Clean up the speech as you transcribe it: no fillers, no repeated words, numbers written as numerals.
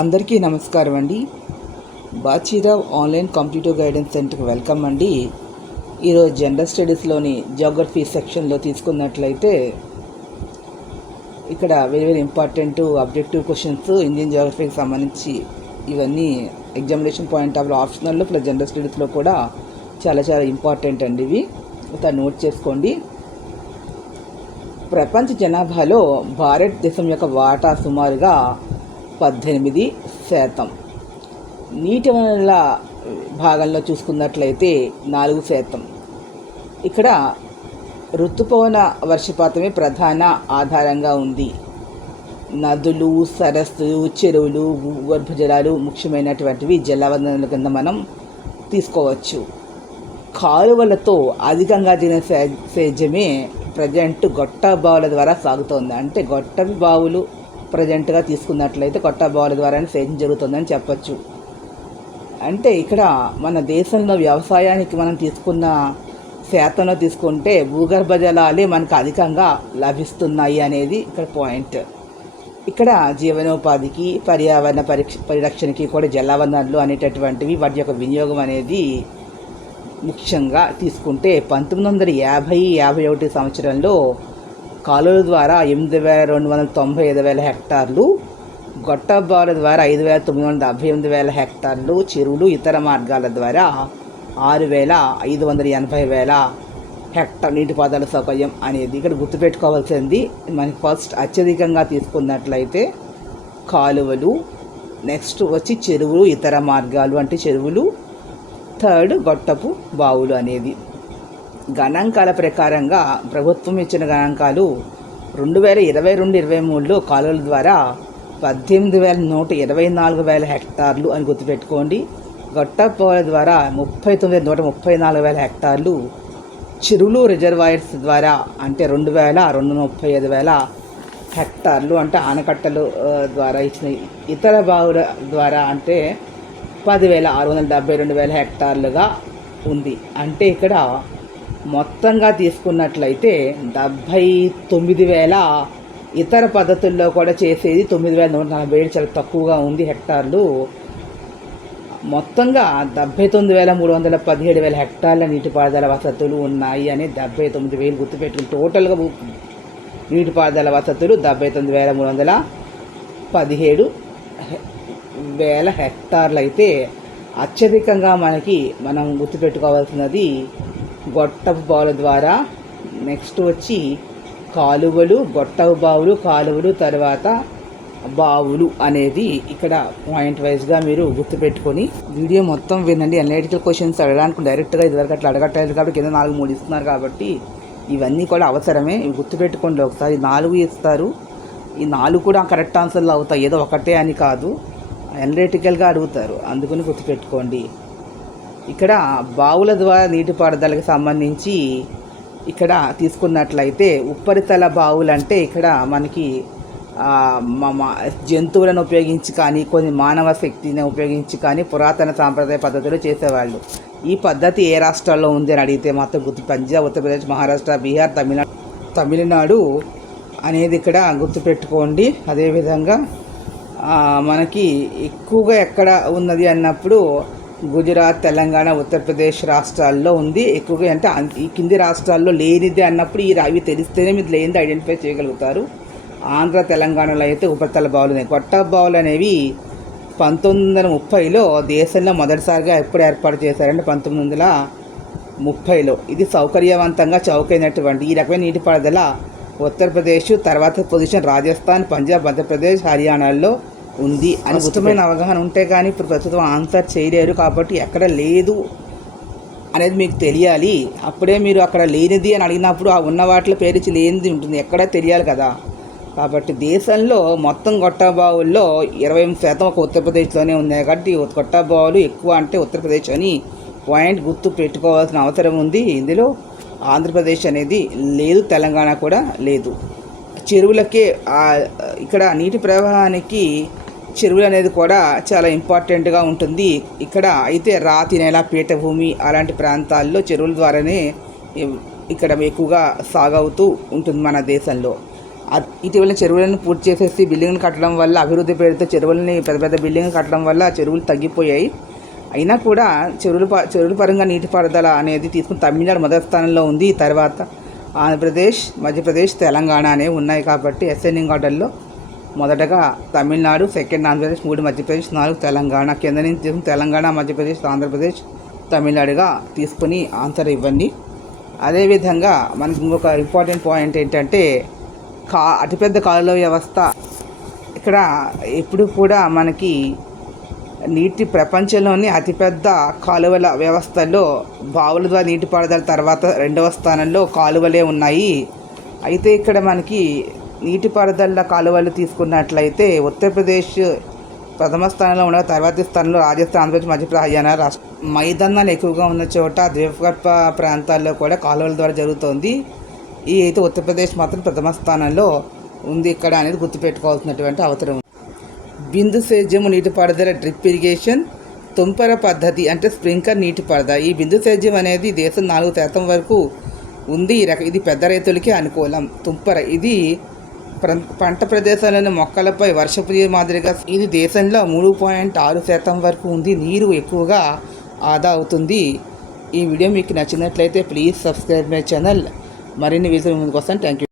అందరికీ నమస్కారం అండి. బాచీరావ్ ఆన్లైన్ కంప్యూటర్ గైడెన్స్ సెంటర్కి వెల్కమ్ అండి. ఈరోజు జనరల్ స్టడీస్లోని జియోగ్రఫీ సెక్షన్లో తీసుకున్నట్లయితే ఇక్కడ very important objective questions Indian జియోగ్రఫీకి సంబంధించి ఇవన్నీ ఎగ్జామినేషన్ పాయింట్ ఆఫ్ ఆప్షనల్లో ప్లస్ జనరల్ స్టడీస్లో కూడా చాలా ఇంపార్టెంట్ అండి. ఇవి నోట్ చేసుకోండి. ప్రపంచ జనాభాలో భారతదేశం యొక్క వాటా సుమారుగా 18%. నీటి వనరుల భాగంలో చూసుకున్నట్లయితే 4%. ఇక్కడ ఋతుపవన వర్షపాతమే ప్రధాన ఆధారంగా ఉంది. నదులు, సరస్సులు, చెరువులు, భూగర్భ జలాలు ముఖ్యమైనటువంటివి జలవనరుల కింద మనం తీసుకోవచ్చు. కాలువలతో అధికంగా దిగిన సేద్యమే ప్రజెంట్ గొట్ట బావుల ద్వారా సాగుతోంది. అంటే గొట్టవి బావులు ప్రజెంట్గా తీసుకున్నట్లయితే గొట్ట బావుల ద్వారానే సేద్యం జరుగుతుందని చెప్పచ్చు. అంటే ఇక్కడ మన దేశంలో వ్యవసాయానికి మనం తీసుకున్న శాతంలో తీసుకుంటే భూగర్భ జలాలే మనకు అధికంగా లభిస్తున్నాయి అనేది ఇక్కడ పాయింట్. ఇక్కడ జీవనోపాధికి, పర్యావరణ పరిరక్షణకి కూడా జలవనరులు అనేటటువంటివి వాటి యొక్క వినియోగం అనేది ముఖ్యంగా తీసుకుంటే 1950-51 సంవత్సరంలో కాలువల ద్వారా 8,295,000 హెక్టార్లు, గొట్టబావుల ద్వారా 5,978,000 హెక్టార్లు, చెరువులు ఇతర మార్గాల ద్వారా 6,580,000 హెక్టార్ నీటిపారుదల సౌకర్యం అనేది ఇక్కడ గుర్తుపెట్టుకోవాల్సింది. మనకి ఫస్ట్ అత్యధికంగా తీసుకున్నట్లయితే కాలువలు, నెక్స్ట్ వచ్చి చెరువులు ఇతర మార్గాలు అంటే చెరువులు, థర్డ్ గొట్టపు బావులు అనేది. గణాంకాల ప్రకారంగా ప్రభుత్వం ఇచ్చిన గణాంకాలు 2022-23లో కాలువల ద్వారా 18,124,000 హెక్టార్లు అని గుర్తుపెట్టుకోండి. గొట్టపావుల ద్వారా 134,000 హెక్టార్లు, చెరువులు రిజర్వాయర్స్ ద్వారా అంటే 2,235,000 హెక్టార్లు అంటే ఆనకట్టలు ద్వారా ఇచ్చిన ఇతర బావుల ద్వారా అంటే 10,672,000 హెక్టార్లుగా ఉంది. అంటే ఇక్కడ మొత్తంగా తీసుకున్నట్లయితే 79,000 ఇతర పద్ధతుల్లో కూడా చేసేది 9,147 చాలా తక్కువగా ఉంది హెక్టార్లు. మొత్తంగా 79,317 హెక్టార్ల నీటిపారుదల వసతులు ఉన్నాయి అని 79,000 గుర్తుపెట్టుకుని టోటల్గా నీటిపారుదల వసతులు 79,317,000 హెక్టార్లు అయితే అత్యధికంగా మనం గుర్తుపెట్టుకోవాల్సినది గొట్టపు బావుల ద్వారా, నెక్స్ట్ వచ్చి కాలువలు, గొట్టపు బావులు, కాలువలు తర్వాత బావులు అనేది ఇక్కడ పాయింట్ వైజ్గా మీరు గుర్తుపెట్టుకొని వీడియో మొత్తం వినండి. అనలిటికల్ క్వశ్చన్స్ అడగడానికి డైరెక్ట్గా ఇదివరకు అట్లా అడగట్లేదు కాబట్టి కింద 4-3 ఇస్తున్నారు కాబట్టి ఇవన్నీ కూడా అవసరమే. ఇవి గుర్తుపెట్టుకోండి. ఒకసారి 4 ఇస్తారు, ఈ 4 కూడా కరెక్ట్ ఆన్సర్లు అవుతాయి, ఏదో ఒకటే అని కాదు, అనలిటికల్గా అడుగుతారు, అందుకని గుర్తుపెట్టుకోండి. ఇక్కడ బావుల ద్వారా నీటిపారుదలకు సంబంధించి ఇక్కడ తీసుకున్నట్లయితే ఉపరితల బావులు అంటే ఇక్కడ మనకి జంతువులను ఉపయోగించి కానీ కొన్ని మానవ శక్తిని ఉపయోగించి కానీ పురాతన సాంప్రదాయ పద్ధతులు చేసేవాళ్ళు. ఈ పద్ధతి ఏ రాష్ట్రాల్లో ఉంది అని అడిగితే మాత్రం పంజాబ్, ఉత్తరప్రదేశ్, మహారాష్ట్ర, బీహార్, తమిళనాడు అనేది ఇక్కడ గుర్తుపెట్టుకోండి. అదేవిధంగా మనకి ఎక్కువగా ఎక్కడ ఉన్నది అన్నప్పుడు గుజరాత్, తెలంగాణ, ఉత్తరప్రదేశ్ రాష్ట్రాల్లో ఉంది ఎక్కువగా. అంటే ఈ కింది రాష్ట్రాల్లో లేనిది అన్నప్పుడు ఇవి తెలిస్తేనే మీరు లేనిది ఐడెంటిఫై చేయగలుగుతారు. ఆంధ్ర, తెలంగాణలో అయితే ఉపరితల బావులు ఉన్నాయి. గొట్ట బావులు అనేవి 1930లో దేశంలో మొదటిసారిగా ఎప్పుడు ఏర్పాటు చేశారంటే 1930లో. ఇది సౌకర్యవంతంగా చౌకైనటువంటి ఈ రకమైన నీటిపారుదల ఉత్తరప్రదేశ్ తర్వాత పొజిషన్ రాజస్థాన్, పంజాబ్, మధ్యప్రదేశ్, హర్యానాల్లో ఉంది అని ఉత్తమమైన అవగాహన ఉంటే కానీ ఇప్పుడు ప్రస్తుతం ఆన్సర్ చేయలేరు. కాబట్టి ఎక్కడ లేదు అనేది మీకు తెలియాలి. అప్పుడే మీరు అక్కడ లేనిది అని అడిగినప్పుడు ఆ ఉన్న వాటిలో పేరుచి లేనిది ఉంటుంది, ఎక్కడ తెలియాలి కదా. కాబట్టి దేశంలో మొత్తం గొట్టబావుల్లో 28% ఒక ఉత్తరప్రదేశ్లోనే ఉన్నాయి. కాబట్టి గొట్టబావులు ఎక్కువ అంటే ఉత్తరప్రదేశ్ అని పాయింట్ గుర్తు పెట్టుకోవాల్సిన అవసరం ఉంది. ఇందులో ఆంధ్రప్రదేశ్ అనేది లేదు, తెలంగాణ కూడా లేదు. చెరువులకే ఇక్కడ నీటి ప్రవాహానికి చెరువులు అనేది కూడా చాలా ఇంపార్టెంట్గా ఉంటుంది. ఇక్కడ అయితే రాతి నేల, పీఠభూమి అలాంటి ప్రాంతాల్లో చెరువుల ద్వారానే ఇక్కడ ఎక్కువగా సాగవుతూ ఉంటుంది మన దేశంలో. ఇటీవల చెరువులను పూర్తి చేసేసి బిల్డింగ్లు కట్టడం వల్ల అభివృద్ధి పేరుతో చెరువులని పెద్ద పెద్ద బిల్డింగ్లు కట్టడం వల్ల చెరువులు తగ్గిపోయాయి. అయినా కూడా చెరువుల పరంగా నీటిపారుదల అనేది తీసుకుని తమిళనాడు మొదటి స్థానంలో ఉంది. తర్వాత ఆంధ్రప్రదేశ్, మధ్యప్రదేశ్, తెలంగాణ అనేవి ఉన్నాయి. కాబట్టి అసెండింగ్ ఆర్డర్లో మొదటగా తమిళనాడు, సెకండ్ ఆంధ్రప్రదేశ్, 3 మధ్యప్రదేశ్, 4 తెలంగాణ. కింద నుంచి తీసుకుని తెలంగాణ, మధ్యప్రదేశ్, ఆంధ్రప్రదేశ్, తమిళనాడుగా తీసుకుని ఆన్సర్ ఇవ్వండి. అదేవిధంగా మనకి ఇంకొక ఇంపార్టెంట్ పాయింట్ ఏంటంటే అతిపెద్ద కాలువ వ్యవస్థ. ఇక్కడ ఎప్పుడు కూడా మనకి నీటి ప్రపంచంలోని అతిపెద్ద కాలువల వ్యవస్థల్లో బావుల ద్వారా నీటిపారుదల తర్వాత 2వ స్థానంలో కాలువలే ఉన్నాయి. అయితే ఇక్కడ మనకి నీటిపారుదల కాలువలు తీసుకున్నట్లయితే ఉత్తరప్రదేశ్ ప్రథమ స్థానంలో ఉన్న తర్వాతి స్థానంలో రాజస్థాన్, ఆంధ్రప్రదేశ్, మధ్యప్రదేశ్, హర్యానా రాష్ట్రం. మైదానాలు ఎక్కువగా ఉన్న చోట ద్వీపకల్ప ప్రాంతాల్లో కూడా కాలువల ద్వారా జరుగుతుంది. ఈ అయితే ఉత్తరప్రదేశ్ మాత్రం ప్రథమ స్థానంలో ఉంది ఇక్కడ అనేది గుర్తుపెట్టుకోవాల్సినటువంటి అవసరం. బిందు సేద్యము నీటిపారుదల, డ్రిప్ ఇరిగేషన్, తుంపర పద్ధతి అంటే స్ప్రింక్లర్ నీటిపారుదల. ఈ బిందు సేద్యం అనేది దేశం 4% వరకు ఉంది. ఇది పెద్ద రైతులకి అనుకూలం. తుంపర ఇది పంట ప్రదేశాలను మొక్కలపై వర్షపు నీరు మాదిరిగా ఇది దేశంలో 3.6% వరకు ఉంది. నీరు ఎక్కువగా ఆదా అవుతుంది. ఈ వీడియో మీకు నచ్చినట్లయితే ప్లీజ్ సబ్స్క్రైబ్ మై ఛానల్. మరిన్ని వీడియోల కోసం థ్యాంక్ యూ.